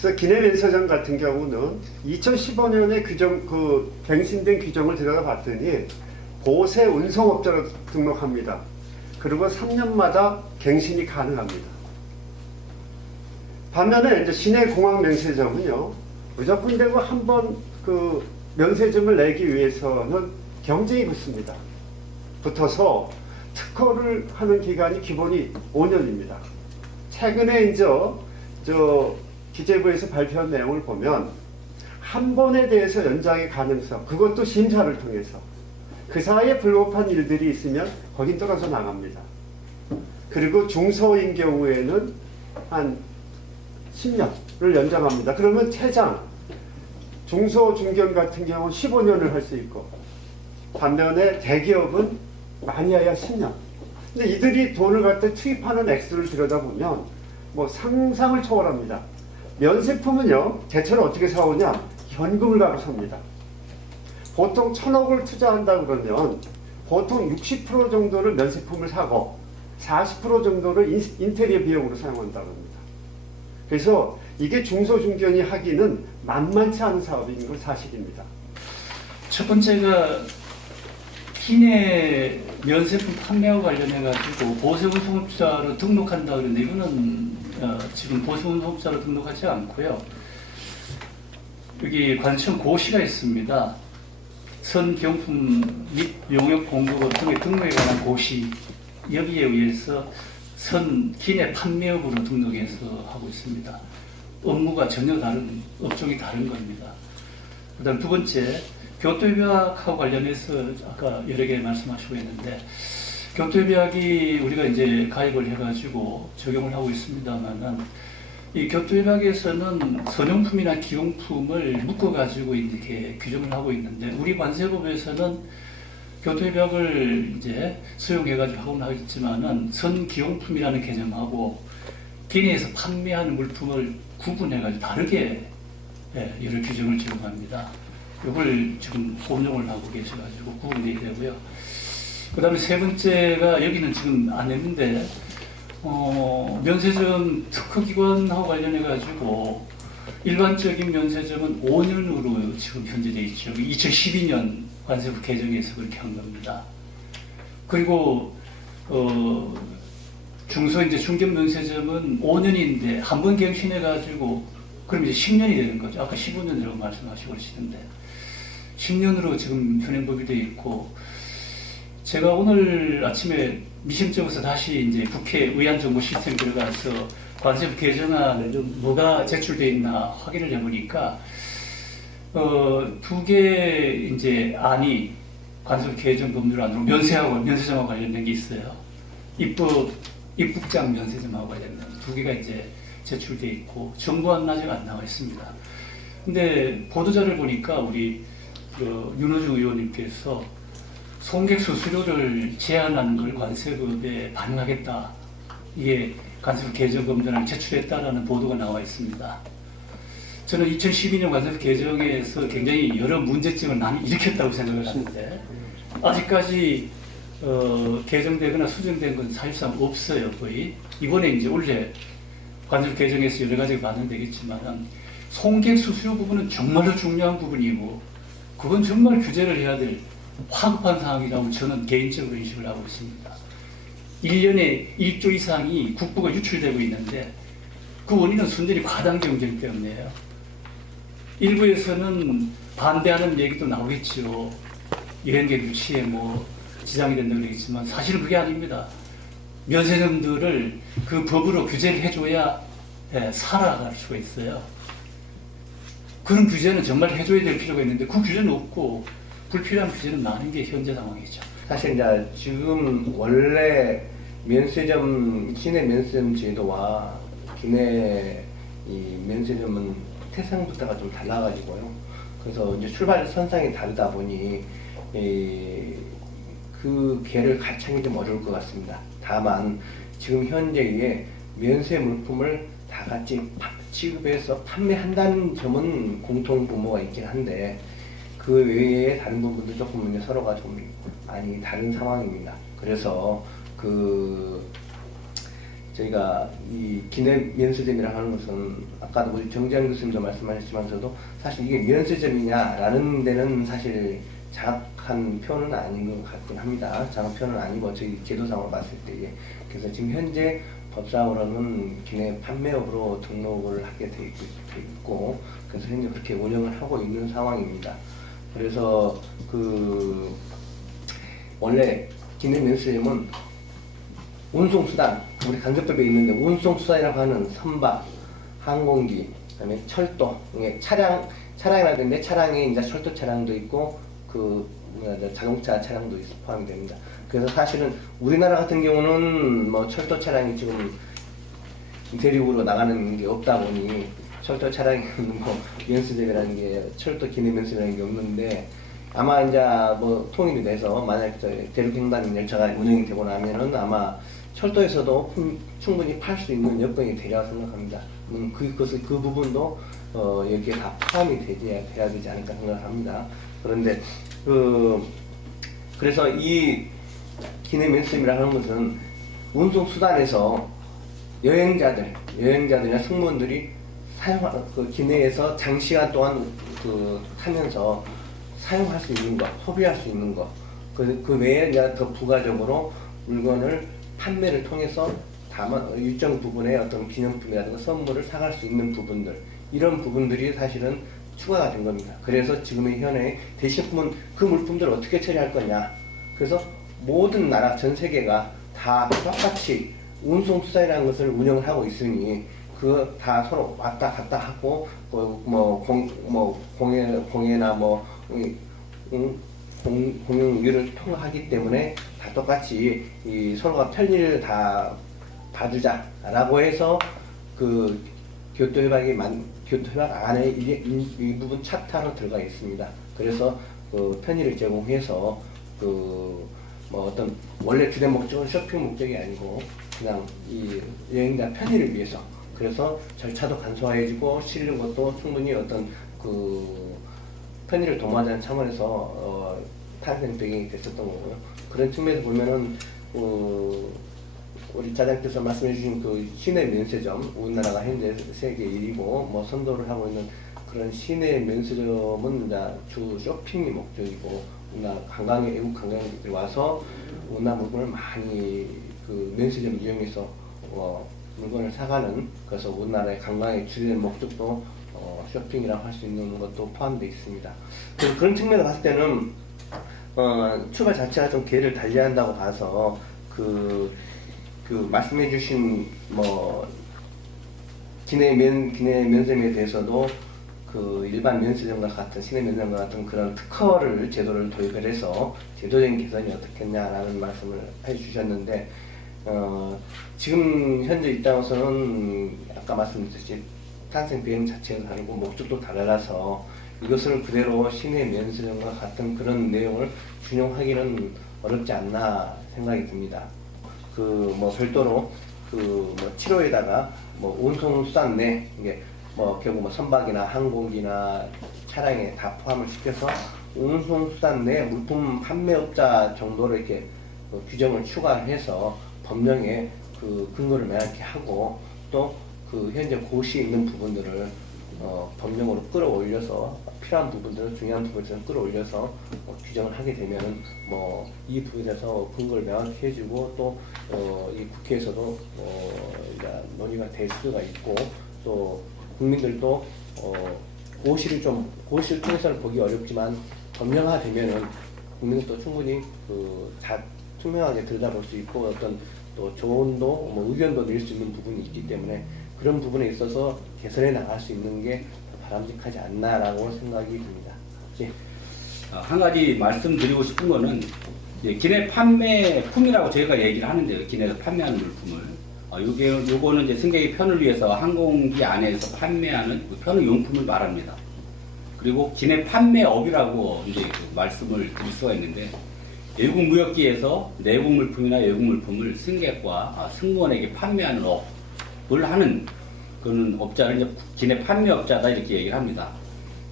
그래서 기내면세점 같은 경우는 2015년에 갱신된 규정을 들어가 봤더니 보세 운송업자로 등록합니다. 그리고 3년마다 갱신이 가능합니다. 반면에 이제 시내 공항 면세점은요, 무조건 되고 한번 그 면세점을 내기 위해서는 경쟁이 붙습니다. 붙어서 특허를 하는 기간이 기본이 5년입니다. 최근에 이제 기재부에서 발표한 내용을 보면 한 번에 대해서 연장의 가능성, 그것도 심사를 통해서 그 사이에 불법한 일들이 있으면 거긴 떨어져 나갑니다. 그리고 중소인 경우에는 한 10년을 연장합니다. 그러면 최장 중소 중견 같은 경우는 15년을 할 수 있고, 반면에 대기업은 많이 해야 10년. 근데 이들이 돈을 갖다 투입하는 액수를 들여다보면 뭐 상상을 초월합니다. 면세품은요, 대체로 어떻게 사오냐? 현금을 갖고 삽니다. 보통 1,000억을 투자한다 그러면 보통 60% 정도를 면세품을 사고 40% 정도를 인테리어 비용으로 사용한다고 합니다. 그래서 이게 중소중견이 하기는 만만치 않은 사업인 건 사실입니다. 첫 번째가 기내 면세품 판매와 관련해가지고 보세운송업자로 등록한다 그러는데 이거는 지금 보세운송업자로 등록하지 않고요. 여기 관청 고시가 있습니다. 선경품 및 용역 공급업 등의 등록에 관한 고시, 여기에 의해서 기내 판매업으로 등록해서 하고 있습니다. 업무가 전혀 다른, 업종이 다른 겁니다. 그 다음 두 번째, 교토협약하고 관련해서 아까 여러 개 말씀하시고 있는데, 교토협약이 우리가 이제 가입을 해가지고 적용을 하고 있습니다만은, 이 교토협약에서는 선용품이나 기용품을 묶어가지고 이렇게 규정을 하고 있는데, 우리 관세법에서는 교토협약을 이제 수용해가지고 하고는 하겠지만은 선기용품이라는 개념하고 기내에서 판매하는 물품을 구분해가지고 다르게 여러 규정을 적용합니다. 이걸 지금 공용을 하고 계셔가지고 구분되게 되고요. 그 다음에 세 번째가 여기는 지금 안 했는데 면세점 특허기관하고 관련해가지고 일반적인 면세점은 5년으로 지금 현재 돼 있죠. 2012년 관세법 개정에서 그렇게 한 겁니다. 그리고 중소 이제 중견 면세점은 5년인데 한 번 갱신해가지고 그럼 이제 10년이 되는 거죠. 아까 15년이라고 말씀하시고 그러시는데 10년으로 지금 현행법이 되어 있고, 제가 오늘 아침에 미심쩍어서 다시 이제 국회 의안정보 시스템 들어가서 관세법 개정안에 뭐가 제출되어 있나 확인을 해보니까 두 개 이제 안이 관세법 개정 법률안으로 면세점하고 관련된 게 있어요. 입국장 면세점하고 관련된 두 개가 이제 제출되어 있고 정부안은 아직 안 나와 있습니다. 근데 보도자를 보니까 우리 윤호중 의원님께서 송객 수수료를 제한하는 걸 관세법에 반영하겠다, 이게 관세법 개정 법률안을 제출했다라는 보도가 나와 있습니다. 저는 2012년 관세법 개정에서 굉장히 여러 문제점을 많이 일으켰다고 생각을 하는데 아직까지 개정되거나 수정된 건 사실상 없어요. 거의 이번에 이제 올해 관세법 개정에서 여러 가지가 반영되겠지만 송객 수수료 부분은 정말로 중요한 부분이고 그건 정말 규제를 해야 될 화급한 상황이라고 저는 개인적으로 인식을 하고 있습니다. 1년에 1조 이상이 국부가 유출되고 있는데 그 원인은 순전히 과당 경쟁 때문이에요. 일부에서는 반대하는 얘기도 나오겠죠. 여행객 유치에 뭐 지장이 된다고 그러겠지만 사실은 그게 아닙니다. 면세점들을 그 법으로 규제를 해줘야 살아갈 수가 있어요. 그런 규제는 정말 해줘야 될 필요가 있는데 그 규제는 없고 불필요한 규제는 많은 게 현재 상황이죠. 사실 이제 지금 원래 시내 면세점 제도와 기내 이 면세점은 태생부터가 좀 달라가지고요. 그래서 이제 출발 선상이 다르다 보니 그 개를 가창이 좀 어려울 것 같습니다. 다만 지금 현재의 면세 물품을 다 같이 취급해서 판매한다는 점은 공통 분모가 있긴 한데 그 외에 다른 부분도 조금 이제 서로가 좀 많이 다른 상황입니다. 그래서 저희가 이 기내 면세점이라고 하는 것은 아까도 우리 정재환 교수님도 말씀하셨지만서도 사실 이게 면세점이냐라는 데는 사실 정확한 표현은 아닌 것 같긴 합니다. 정확한 표현은 아니고 저희 제도상으로 봤을 때에. 그래서 지금 현재 법상으로는 기내 판매업으로 등록을 하게 돼 있고, 그래서 현재 그렇게 운영을 하고 있는 상황입니다. 그래서 원래 기내 면세점은 운송수단, 우리 간접법에 있는데 운송수단이라고 하는 선박, 항공기, 그다음에 철도, 차량이라든지 차량에 이제 철도 차량도 있고 자동차 차량도 포함이 됩니다. 그래서 사실은 우리나라 같은 경우는 뭐 철도 차량이 지금 대륙으로 나가는 게 없다 보니 철도 차량이 뭐 면세점이라는 게 철도 기내 면세점이라는 게 없는데, 아마 이제 뭐 통일이 돼서 만약 대륙 횡단 열차가 운영이 되고 나면은 아마 철도에서도 충분히 팔 수 있는 여건이 되리라고 생각합니다. 그 부분도 여기에 다 포함이 돼야 되지 않을까 생각합니다. 그런데 그래서 이 기내 면세점이라는 것은 운송 수단에서 여행자들이나 승무원들이 기내에서 장시간 동안 타면서 사용할 수 있는 것, 소비할 수 있는 것, 그 외에 이제 더 부가적으로 물건을 판매를 통해서 다만 일정 부분의 어떤 기념품이라든가 선물을 사갈 수 있는 부분들, 이런 부분들이 사실은 추가가 된 겁니다. 그래서 지금의 현행 대신 그 물품들을 어떻게 처리할 거냐. 그래서 모든 나라, 전 세계가 다 똑같이 운송수단이라는 것을 운영을 하고 있으니 다 서로 왔다 갔다 하고 공예나 공용유를 통하기 때문에 다 똑같이 서로가 편리를 다 봐주자라고 해서 교토협약 안에 이 부분 차트로 들어가 있습니다. 그래서 편의를 제공해서 어떤 원래 주된 목적은 쇼핑 목적이 아니고 그냥 이 여행자 편의를 위해서, 그래서 절차도 간소화해지고 실는 것도 충분히 어떤 편의를 도모하자는 차원에서 탄생되게 됐었던 거고요. 그런 측면에서 보면은 우리 차장께서 말씀해주신 시내 면세점, 우리나라가 현재 세계 1위고 선도를 하고 있는 그런 시내 면세점은 이제 주 쇼핑이 목적이고, 우리나라 외국 관광객들이 와서 우리나라 물건을 많이 면세점을 이용해서 물건을 사가는, 그래서 우리나라의 관광의 주된 목적도 쇼핑이라고 할 수 있는 것도 포함되어 있습니다. 그런 측면에서 봤을 때는 출발 자체가 좀 궤를 달리한다고 봐서 말씀해주신 기내 면세점에 대해서도 일반 면세점과 같은 시내 면세점과 같은 그런 특허를 제도를 도입을 해서 제도적인 개선이 어떻겠냐라는 말씀을 해주셨는데, 지금 현재 입장에서는 아까 말씀드렸듯이 탄생 비행 자체가 다르고 목적도 달라서 이것을 그대로 시내 면세점과 같은 그런 내용을 준용하기는 어렵지 않나 생각이 듭니다. 별도로 7호에다가 운송수단 내 이게 결국 선박이나 항공기나 차량에 다 포함을 시켜서 운송수단 내 물품 판매업자 정도로 이렇게 규정을 추가해서 법령에 근거를 명확히 하고, 또 현재 고시에 있는 부분들을 법령으로 끌어올려서 필요한 부분들을, 중요한 부분들을 끌어올려서 규정을 하게 되면은 이 부분에서 근거를 명확히 해주고, 또 이 국회에서도 이제 논의가 될 수가 있고, 또 국민들도 고시를 통해서는 보기 어렵지만 법령화 되면은 국민들도 충분히 투명하게 들여다볼 수 있고, 어떤 또 조언도 의견도 낼 수 있는 부분이 있기 때문에 그런 부분에 있어서 개선해 나갈 수 있는 게 바람직하지 않나라고 생각이 듭니다. 예. 한 가지 말씀드리고 싶은 거는 기내 판매품이라고 저희가 얘기를 하는데요. 기내에서 판매하는 물품을 요거는 이제 승객의 편을 위해서 항공기 안에서 판매하는 편의용품을 말합니다. 그리고 기내 판매업이라고 이제 말씀을 드릴 수가 있는데, 외국 무역기에서 내국 물품이나 외국 물품을 승객과 승무원에게 판매하는 업을 하는 그런 업자를 이제 기내 판매업자다 이렇게 얘기를 합니다.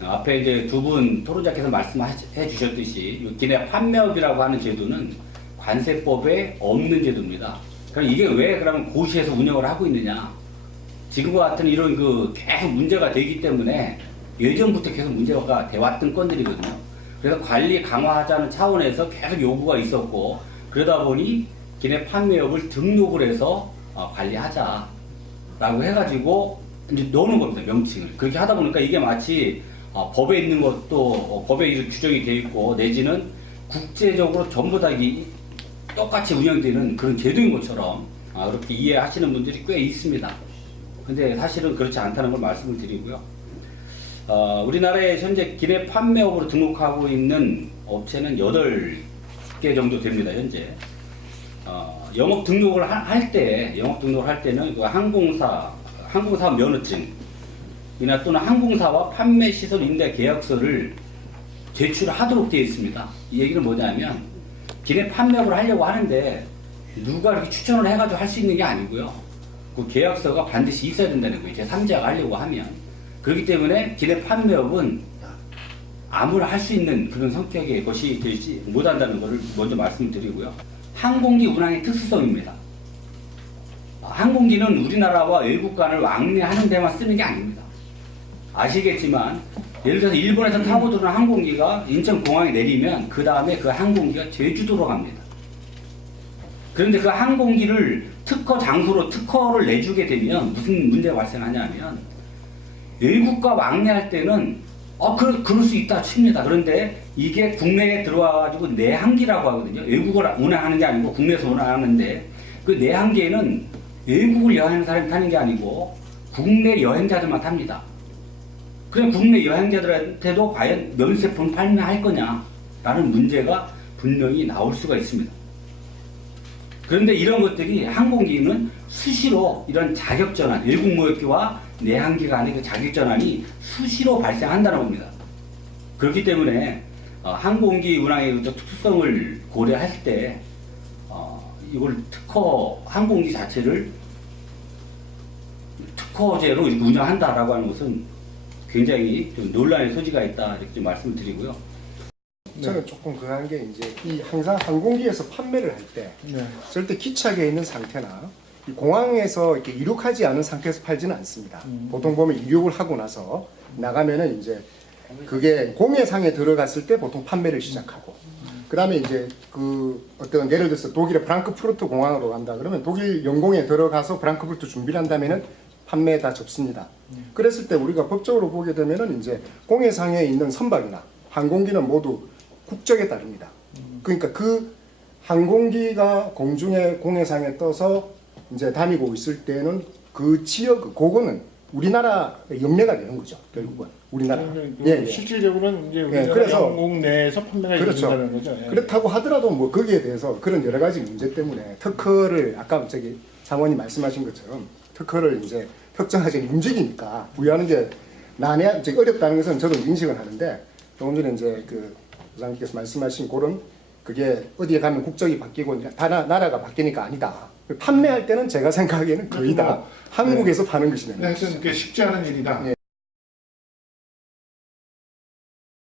앞에 이제 두 분 토론자께서 말씀해 주셨듯이 이 기내 판매업이라고 하는 제도는 관세법에 없는 제도입니다. 그럼 이게 왜 그러면 고시에서 운영을 하고 있느냐? 지금과 같은 이런 그 계속 문제가 되기 때문에 예전부터 계속 문제가 돼왔던 건들이거든요. 그래서 관리 강화하자는 차원에서 계속 요구가 있었고, 그러다 보니 기내 판매업을 등록을 해서 관리하자라고 해가지고 이제 넣는 겁니다, 명칭을. 그렇게 하다 보니까 이게 마치 법에 있는 것도 법에 이렇게 규정이 되어 있고, 내지는 국제적으로 전부 다 이게 똑같이 운영되는 그런 제도인 것처럼 그렇게 이해하시는 분들이 꽤 있습니다. 근데 사실은 그렇지 않다는 걸 말씀을 드리고요. 우리나라에 현재 기내 판매업으로 등록하고 있는 업체는 8개 정도 됩니다, 현재. 영업 등록을 할 때는 그 항공사 면허증이나 또는 항공사와 판매시설 임대 계약서를 제출하도록 되어 있습니다. 이 얘기는 뭐냐면, 기내 판매업을 하려고 하는데 누가 이렇게 추천을 해가지고 할 수 있는 게 아니고요. 그 계약서가 반드시 있어야 된다는 거예요. 제3자가 하려고 하면. 그렇기 때문에 기내 판매업은 아무나 할 수 있는 그런 성격의 것이 되지 못한다는 것을 먼저 말씀드리고요. 항공기 운항의 특수성입니다. 항공기는 우리나라와 외국 간을 왕래하는 데만 쓰는 게 아닙니다. 아시겠지만 예를 들어서 일본에서 타고 들어오는 항공기가 인천공항에 내리면 그 다음에 그 항공기가 제주도로 갑니다. 그런데 그 항공기를 특허 장소로 특허를 내주게 되면 무슨 문제가 발생하냐면, 외국과 왕래할 때는 그럴 수 있다 칩니다. 그런데 이게 국내에 들어와가지고 내항기라고 하거든요. 외국을 운항하는 게 아니고 국내에서 운항하는데, 그 내항기에는 외국을 여행하는 사람이 타는 게 아니고 국내 여행자들만 탑니다. 그럼 국내 여행자들한테도 과연 면세품 판매할 거냐라는 문제가 분명히 나올 수가 있습니다. 그런데 이런 것들이 항공기는 수시로 이런 자격전환, 외국 무역기와 내항기 간의 그 자격전환이 수시로 발생한다는 겁니다. 그렇기 때문에 항공기 운항의 그 특수성을 고려할 때 이걸 항공기 자체를 특허제로 이렇게 운영한다라고 하는 것은 굉장히 좀 논란의 소지가 있다, 이렇게 좀 말씀을 드리고요. 저는 조금 그한 게 이제 이 항상 항공기에서 판매를 할 때 절대 기착에 있는 상태나 이 공항에서 이렇게 이륙하지 않은 상태에서 팔지는 않습니다. 보통 보면 이륙을 하고 나서 나가면은 이제 그게 공해상에 들어갔을 때 보통 판매를 시작하고, 그 다음에 이제 그 어떤 예를 들어서 독일의 프랑크푸르트 공항으로 간다 그러면 독일 영공에 들어가서 프랑크푸르트 준비를 한다면은 판매 다 접습니다. 그랬을 때 우리가 법적으로 보게 되면은 이제 공해상에 있는 선박이나 항공기는 모두 국적에 따릅니다. 그러니까 그 항공기가 공중에 공해상에 떠서 이제 다니고 있을 때는 그 지역, 그거는 우리나라 영내가 되는 거죠, 결국은. 우리나라. 예, 예. 실질적으로는 이제 우리나라 그래서 영국 내에서 판매가 그렇죠. 된다는 거죠. 예. 그렇다고 하더라도 뭐 거기에 대해서 그런 여러 가지 문제 때문에 특허를 아까 저기 사모님 말씀하신 것처럼 특허를 이제 특정하게 움직이니까 부여하는 게 어렵다는 것은 저도 인식을 하는데, 조금 전에 이제 그 부장님께서 말씀하신 그런 그게 어디에 가면 국적이 바뀌고 나라가 바뀌니까 아니다. 판매할 때는 제가 생각하기에는 거의 다 한국에서 파는 것이네요. 하여튼 그게 쉽지 않은 일이다. 예.